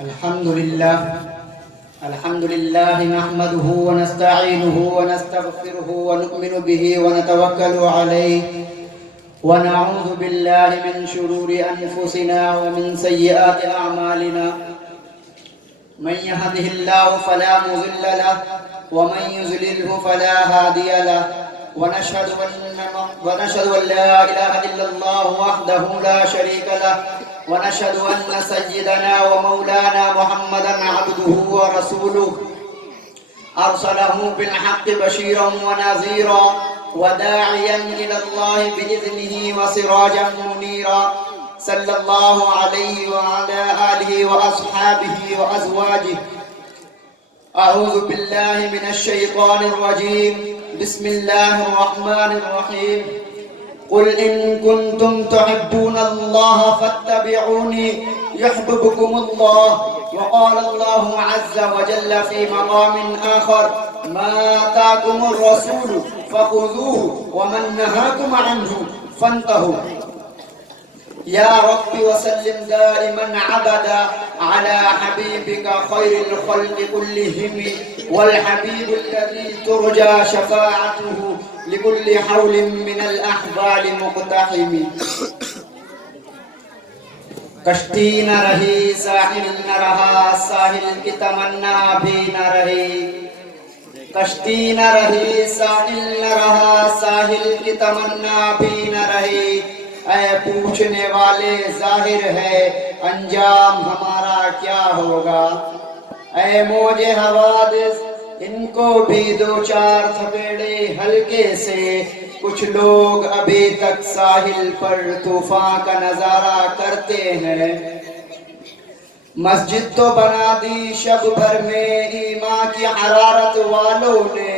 الحمد لله نحمده ونستعينه ونستغفره ونؤمن به ونتوكل عليه ونعوذ بالله من شرور أنفسنا ومن سيئات أعمالنا. من يهده الله فلا مضل له ومن يضلله فلا هادي له ونشهد أن لا إله إلا الله وحده لا شريك له ونشهد أن سيدنا ومولانا محمدا عبده ورسوله أرسله بالحق بشيرا ونذيرا وداعيا إلى الله بإذنه وسراجا منيرا صلى الله عليه وعلى آله وأصحابه وأزواجه. أعوذ بالله من الشيطان الرجيم. بسم الله الرحمن الرحيم. قل إن كنتم تحبون الله فاتبعوني يحببكم الله. وقال الله عز وجل في مقام آخر: ما آتاكم الرسول فخذوه ومن نهاكم عنه فانتهوا. يا رب وسلم دائما عبدا على حبيبك خير الخلق كلهم والحبيب الذي ترجى شفاعته لكل حول من الأحوال مقتحم. کشتی نہ رہی ساحل نہ رہا، ساحل کی تمنا بھی نہ رہی. کشتی نہ رہی ساحل نہ رہا، ساحل کی تمنا بھی نہ رہی. اے پوچھنے والے ظاہر ہے انجام ہمارا کیا ہوگا. اے موج حوادث ان کو بھی دو چار تھپیڑے ہلکے سے. کچھ لوگ ابھی تک ساحل پر طوفان کا نظارہ کرتے ہیں. مسجد تو بنا دی شب بھر میں ایمان کی حرارت والوں نے.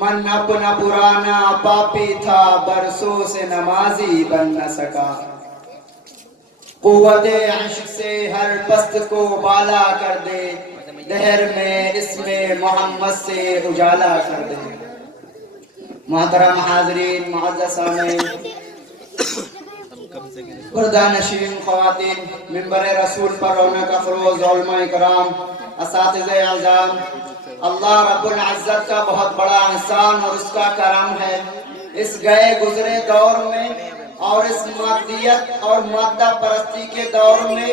من اپنا پرانا پاپی تھا برسوں سے نمازی بن نہ سکا. قوت عشق سے ہر پست کو بالا کر دے، دہر میں اسم محمد سے اجالا کر دے. محترم حاضرین، معزز سامعین، پردہ نشین خواتین، منبر رسول پر رونق افروز علماء کرام، اساتذہ اعظام، اللہ رب العزت کا بہت بڑا احسان اور اس کا کرم ہے. اس گئے گزرے دور میں اور اس مادیت اور مادہ پرستی کے دور میں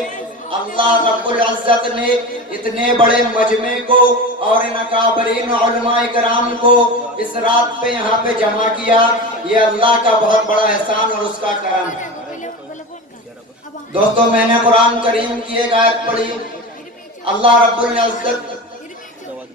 اللہ رب العزت نے اتنے بڑے مجمع کو اور ان اکابرین علماء کرام کو اس رات پہ یہاں پہ جمع کیا. یہ اللہ کا بہت بڑا احسان اور اس کا کرم ہے. دوستو، میں نے قرآن کریم کی ایک آیت پڑھی. اللہ رب العزت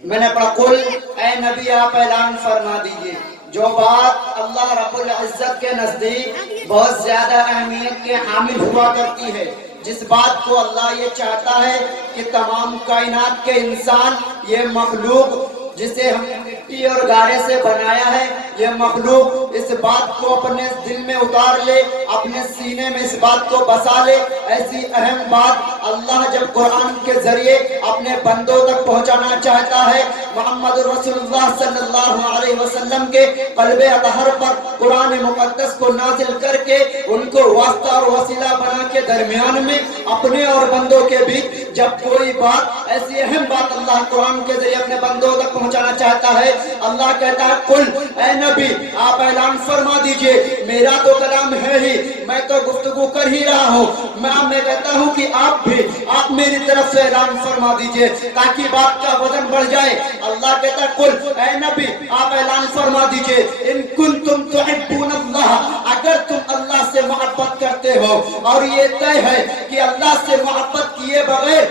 میں نے پڑھا: قل اے نبی آپ اعلان فرما دیجئے. جو بات اللہ رب العزت کے نزدیک بہت زیادہ اہمیت کے حامل ہوا کرتی ہے، جس بات کو اللہ یہ چاہتا ہے کہ تمام کائنات کے انسان، یہ مخلوق جسے ہم نے مٹی اور گارے سے بنایا ہے، یہ مخلوق اس بات کو اپنے دل میں اتار لے، اپنے سینے میں اس بات کو بسا لے. ایسی اہم بات اللہ جب قرآن کے ذریعے اپنے بندوں تک پہنچانا چاہتا ہے، محمد رسول اللہ صلی اللہ علیہ وسلم کے قلب اطہر پر قرآن مقدس کو نازل کر کے ان کو واسطہ اور وسیلہ بنا کے درمیان میں اپنے اور بندوں کے بیچ جب کوئی بات، ایسی اہم بات اللہ قرآن کے ذریعے اپنے بندوں تک پہنچانا چاہتا ہے، اللہ کہتا ہے: قل اے نبی آپ اعلان فرما دیجئے. میرا تو کلام ہے ہی، میں تو گفتگو کر ہی رہا ہوں. میں کہتا ہوں کہ آپ میری طرف سے اعلان فرما دیجئے تاکہ بات کا وزن بڑھ جائے. اللہ کہتا ہے: قل اے نبی آپ اعلان فرما دیجئے ان کنتم تحبون اللہ، اگر تم اللہ سے محبت کرتے ہو اور یہ طے ہے کہ اللہ سے محبت کیے بغیر،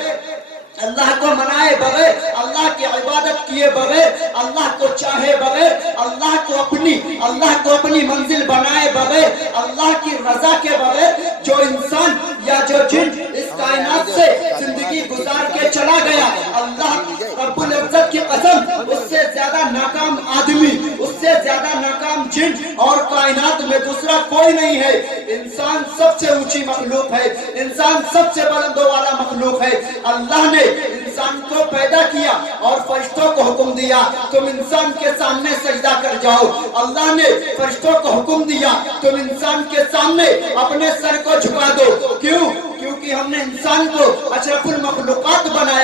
اللہ کو منائے بغیر، اللہ کی عبادت کیے بغیر، اللہ کو چاہے بغیر، اللہ کو اپنی منزل بنائے بغیر، اللہ کی رضا کے بغیر جو انسان یا جو جن اس کائنات سے زندگی گزار کے چلا گیا، اللہ رب العزت کی قسم اس سے زیادہ ناکام آدمی، اس سے زیادہ ناکام جن اور کائنات میں دوسرا کوئی نہیں ہے. انسان سب سے اونچی مخلوق ہے، انسان سب سے بلند والا مخلوق ہے. اللہ نے انسان کو پیدا کیا اور فرشتوں کو حکم دیا تم انسان کے سامنے سجدہ کر جاؤ. اللہ نے فرشتوں کو حکم دیا تم انسان کے سامنے اپنے سر کو جھکا دو. کیوں؟ کیونکہ ہم نے انسان کو اشرف المخلوقات بنایا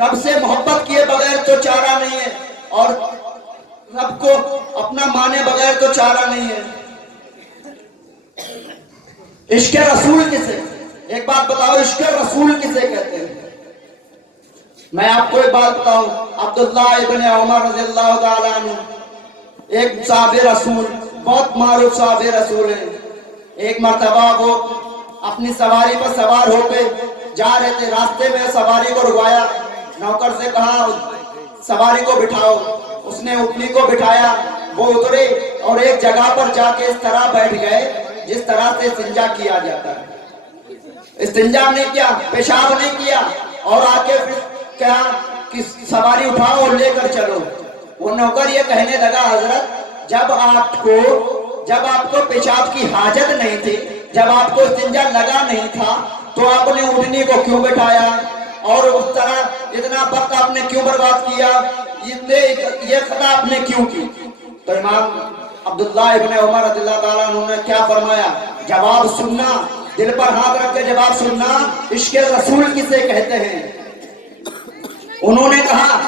رب سے محبت کیے بغیر تو چارہ نہیں ہے، اور رب کو اپنا مانے بغیر تو چارہ نہیں ہے۔ عشق رسول کسے، ایک بات بتاؤ، عشق رسول کسے کہتے ہیں؟ میں آپ کو ایک بات بتاؤں، عبداللہ ابن عمر رضی اللہ تعالیٰ عنہ ایک صحابی رسول، بہت معروف صحابی رسول ہیں۔ ایک مرتبہ وہ اپنی سواری پر سوار ہو کے جا رہے تھے، راستے میں سواری کو رکوایا، نوکر سے کہا سواری کو بٹھاؤ، اس نے اونٹنی کو بٹھایا، وہ اترے اور ایک جگہ پر جا کے اس طرح بیٹھ گئے جس طرح سے استنجا کیا جاتا ہے۔ استنجا نہیں کیا، پیشاب نہیں کیا، اور آ کے پھر کہا کہ سواری اٹھاؤ اور لے کر چلو۔ وہ نوکر یہ کہنے لگا، حضرت جب آپ کو پیشاب کی حاجت نہیں تھی، جب آپ کو استنجا لگا نہیں تھا، تو آپ نے اونٹنی کو کیوں بٹھایا اور اس طرح اتنا وقت آپ نے کیوں برباد کیا، یہ خطا آپ نے کیوں کی؟ تو امام عبداللہ ابن عمر رضی اللہ تعالیٰ عنہ نے کیا فرمایا؟ جواب سننا، دل پر ہاتھ رکھ کے جواب سننا، عشق رسول کسے کہتے ہیں؟ انہوں نے کہا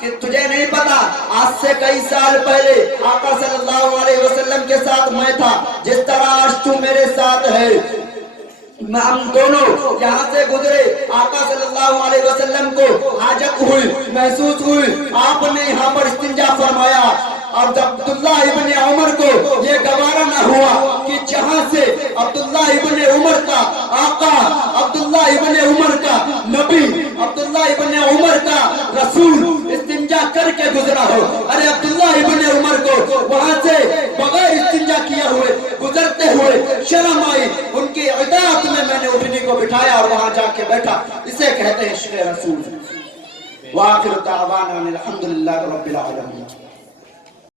کہ تجھے نہیں پتا، آج سے کئی سال پہلے آقا صلی اللہ علیہ وسلم کے ساتھ میں تھا، جس طرح آج تو میرے ساتھ ہے۔ ہم دونوں یہاں سے گزرے، آقا صلی اللہ علیہ وسلم کو حاجت ہوئی، محسوس ہوئی، آپ نے یہاں پر استنجا فرمایا، اور جب عبداللہ ابن عمر کو یہ گوارا نہ ہوا کہ جہاں سے عبداللہ ابن عمر کا آقا، عبداللہ ابن عمر کا نبی، عبداللہ ابن عمر کا رسول استنجا کر کے گزرا ہو، ارے عبداللہ ابن عمر کو وہاں سے بغیر استنجا کیا ہوئے گزرتے ہوئے شرم آئی، ان کی اطاعت میں نے اٹھنی کو بٹھایا اور وہاں جا کے بیٹھا، اسے کہتے ہیں عشق رسول۔ وآخر دعوانا الحمدللہ رب العالمین۔